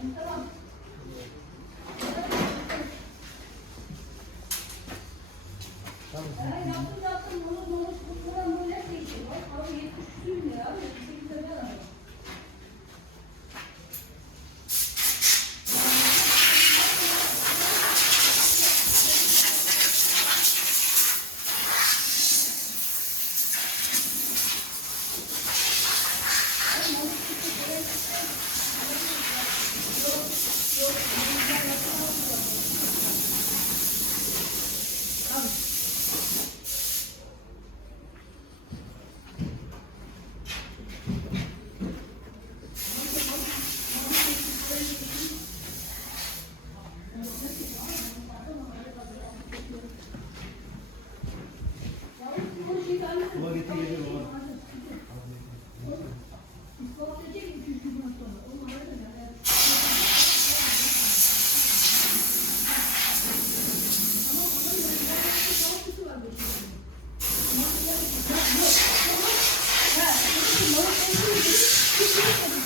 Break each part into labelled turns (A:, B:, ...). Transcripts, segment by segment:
A: Thank you.
B: Buna getir geliyor baba.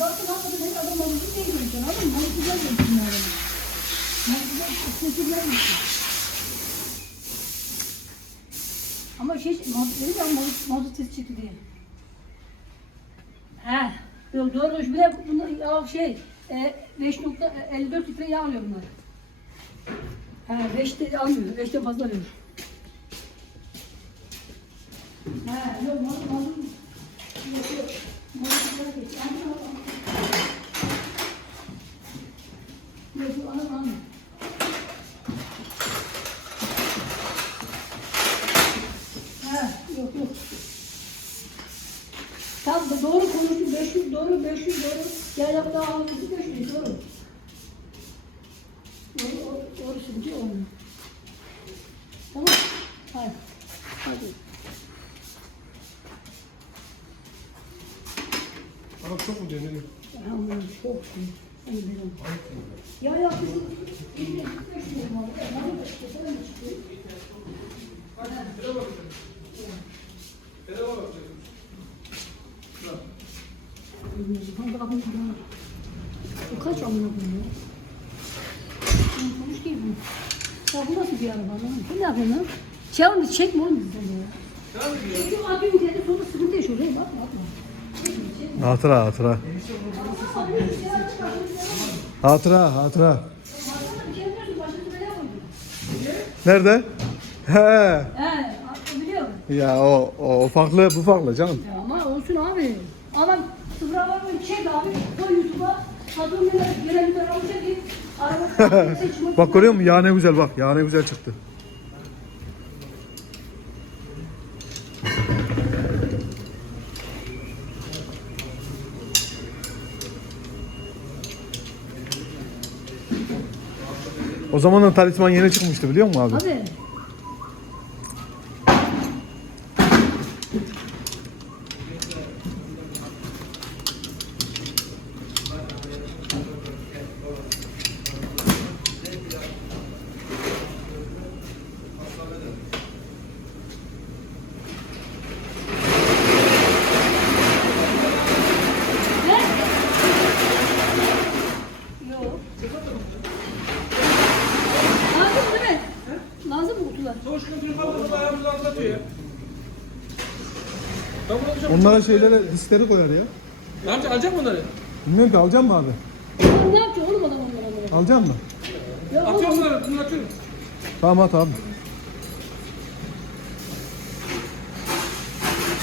A: Bakın hakikaten hep adam alıcı değil mi? Anladın mı? Hani güzel yapıyorsun Ama şey, mazot dedi ya mazot, sesi çıktı diye. He, yok doğru. Bir de bunlar ya şey, e, 5.54 litre yağ alıyor bunlar. He, 5 de almıyor, 5 de fazla alıyor. He, yok mazot, mazot. Yok yok. Mazot olarak geç. Ama Yok yok, anam anam. Ha, yok yok. Tam da doğru konuştun. 500 doğru, 500 doğru. Gel yap daha alıyorsun 500 doğru. Doğru, doğru, doğru sıkıntı olmuyor. Tamam. Hadi. Hadi.
B: Arap çok mu diyor?
A: Elhamdülillah çok benim. Ya ya bizim bizim 45 milyon var. Ben de işte Bilmiyorum. Kanka şuna. Bu kaç amına? Ben Konuş değil bu. Ya bu nasıl bir araba lan? Sen ne yapıyorsun lan? Çağırın çekme oğlum bizden ya. Benim abim geldi sonra sıkıntı yaşıyor. Hey bakma.
C: Hatıra hatıra. Hatıra hatıra. Nerede? He.
A: He, biliyorum.
C: Ya o, o farklı bu farklı canım.
A: Ya ama olsun abi. Adam abi. YouTube'a. Kadın yine yine bir. Araba seçmek.
C: Bak görüyor musun? Ya ne güzel bak. Ya ne güzel çıktı. O zamanın talisman yeni çıkmıştı biliyor musun abi?
A: Abi. Ne? Yok. Lazım değil mi?
B: Bir ayağımızı anlatıyor alacağım.
C: Onlara şeylere diskleri koyar ya.
B: Ne yapacak? Alacak mı onları?
C: Bilmiyorum ki alacak mı abi?
A: Ya ne yapacak oğlum adam onlara?
C: Alacak mı?
A: Ya oğlum,
B: Atıyorum bunları. Bunu atıyorum.
C: Tamam at abi.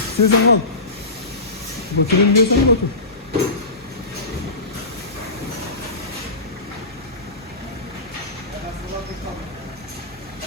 C: İstiyorsan al. Götüreyim diyorsan götür.
B: O zaman